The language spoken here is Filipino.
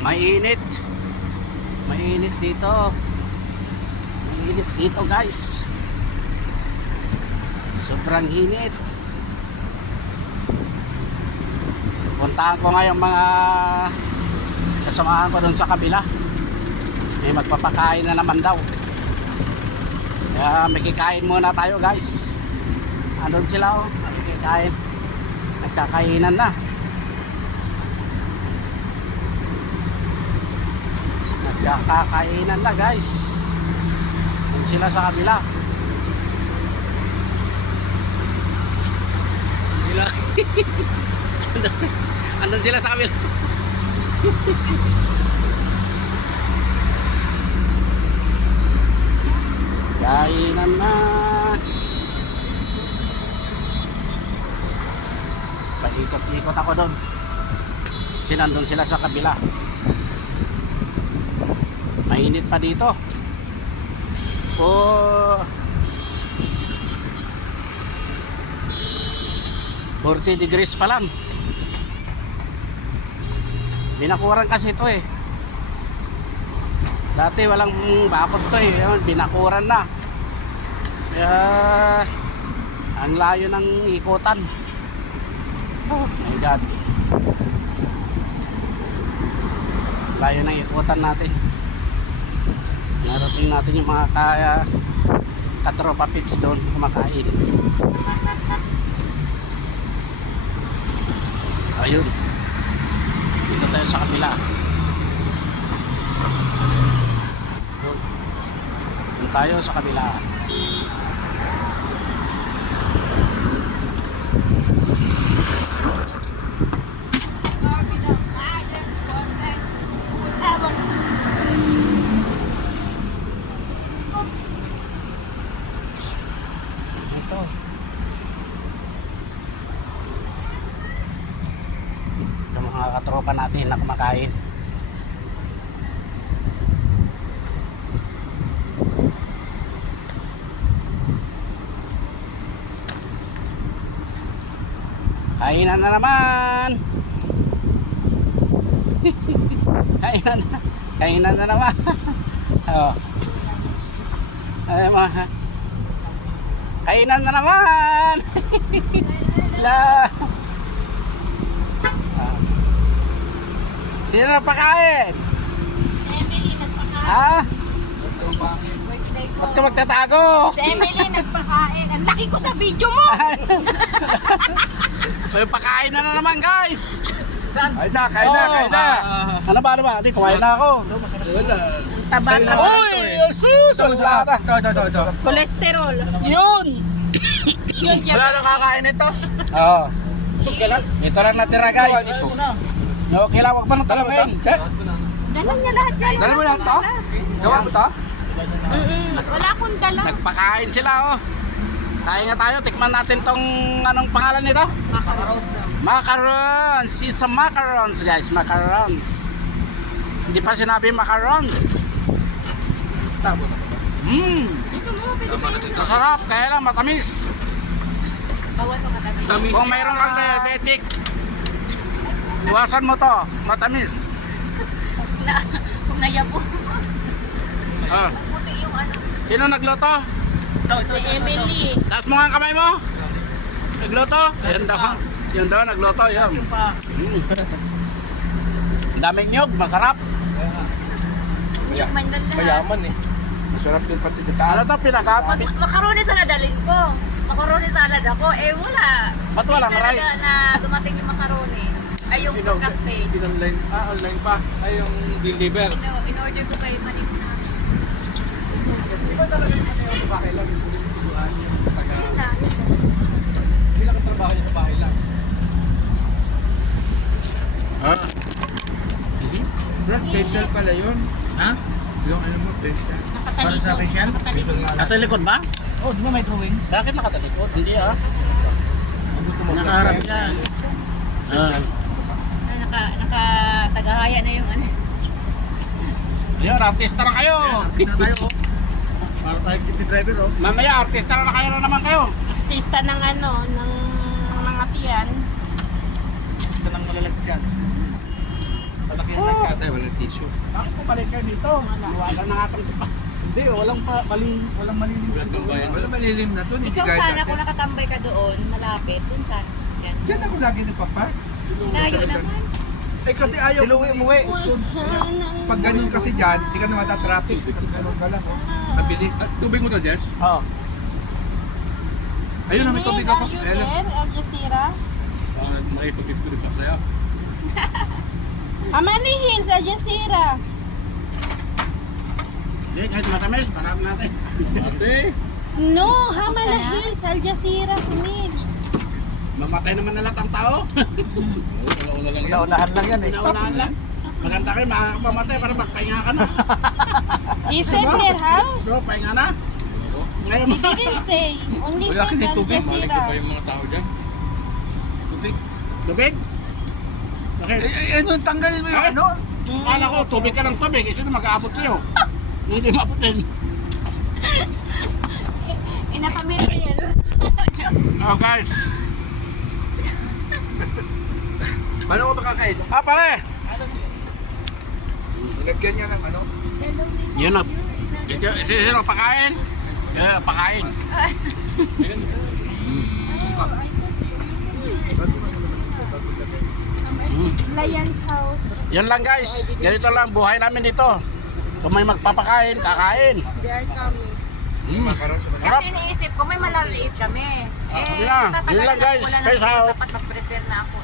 Mainit. Mainit dito. Mainit dito guys. Sobrang init. Puntahan ko nga yung mga kasamahan ko doon sa kabila. May magpapakain na naman daw. Kaya magkikain muna tayo guys. Andun sila oh. Magkikain. Nagkakainan na. Nagkakainan na guys. Andun sila sa kabila. Sila. Andun sila sa kabila. Kainan na. Paikot-ikot ako doon. Sinandun sila sa kabila. Mainit pa dito. Oh. 40 degrees pa lang. Binakuran kasi ito eh. Dati walang bakod to eh. Binakuran na. Kaya ang layo ng ikutan. Oh my God. Layo ng ikutan natin. Narating natin yung mga katropa pips doon kumakain. Ayun. Dito tayo sa kabila. Dito tayo sa kabila. Ito. Sa mga katropa natin na kumakain. Kainan na naman. Kainan na naman. Oh. Ay mga. Kainan na naman. La. Sino na pakain? Emily nagpakain. Ha? Birthday ko. Ba't ka magtatago? Si Emily nagpakain. Ang laki ko sa video mo. May pakain na naman guys. Saan? Kain na, kain na, kain na. Ano ba? Di, kumain na ako. Taba na. Uy! Sus! Wala na. Ito. Cholesterol. Yun! Yun yan. Wala nang kakain ito. Oo. Suka lang. Ito lang natira guys. Okay lang, huwag pa nang talawin. Dalan niya lahat yan. Dala mo lang to? Gawa mo to? Wala akong dala. Nagpakain sila oh. Kain nga tayo, tikman natin tong anong pangalan nito? Macarons. It's a macarons guys, macarons. Hindi pa sinabi macarons. Tabo na. Dito mo, pwede ba yun? Masarap, kaya lang matamis. Bawal ko katabi. Kung mayroon kang diabetic, iwasan mo to, matamis. Kung nayabo. Ah. Puti yung ano. Sino nagluto? Si Emily. Taas mo nga ang kamay mo. Nagluto? Yan daw. Yan daw, nagluto. Yan. Daming nyog, masarap. Yung man lang lahat. Mayaman eh. Masarap din pati dito. Ano to, pinagapa? Makaroni sa nadalin ko. Makaroni salad ako. Eh wala. Ba't walang Hindi rice? talaga na dumating yung makaroni. Ay yung kape. Online, online pa. Ay, yung deliver. In-order ko kay Manip na. Di ba talaga yung ano yung bahay lang? Yung pulituan, yung taga... Ayun na. Hindi lang katrabaho yung bahay lang. Ah. Brad, facial pala yun. Ha? Yung ano mo, facial. Nakatalikod. Nakatalikod. Nasa likod ba? Oh, di ba may drawing? Bakit nakatalikod? Hindi ah. Nakaharap niya. Ah. Nakatagahaya na yung ano. Yun, artista na kayo. Artista tayo, oh. Para tayong city driver, oh. Mamaya, artista na kayo na naman kayo. Artista ng ano, ng mga tiyan. Artista ng malalagyan. Malaki ang nagkatay, walang tissue. Bakit bumalik kayo dito? Iwasan na nga itong Hindi, walang malilim siguro. Walang malilim na to, hindi Ikaw gaya sana dati. kung nakatambay ka doon, malapit, dun sana sa sakyan. Diyan ako lagi nagpapark. Layo naman. Eh kasi ayaw. Si Louie umuwi. Pag ganun kasi dyan, hindi ka na matatraffic. Ganun ka lang. Mabilis. Tubig mo to, Jess? Oo. Ayun na, may tubig ako. Ayun. Al Jazeera? Makipag-gift ko rin sa sa'yo. Amani Hills, Al Jazeera. Hindi, kahit matamis, parang natin. Ate! No, Hamana Hills, Al Jazeera, Sunil. Mamatay naman na lahat ang tao. Una-una lang yan. Una-unahan lang yan eh. Pinaunahan lang. Maganda kayo, makakapamatay para magpahinga ka na. He said their house. Bro, pahinga na. Ngayon He didn't say. Only Wala said ka Al tubig, Balik Jazeera. ko pa yung mga tao dyan. Tubig. tubig. Bakit? Ano, tanggalin mo yung Ay! ano? Kala ko, tubig ka ng tubig. Ito na mag-aabot sa'yo. Hindi maabutin. Inapamili yan. Oh guys. Paano ko makakain? Ah, pare. Nilagyan niya ng ano? Yun na. Sino pakain? Yeah, pakain. Lion's house. Yan lang guys. Ganito lang buhay namin dito. Kung may magpapakain, kakain. They are coming. Makaroon sa mga. Sarap. Kasi iniisip ko, may malaliit kami. Sabi na, yun lang, guys. Wala na Guys, how- dapat mag-prepare na ako.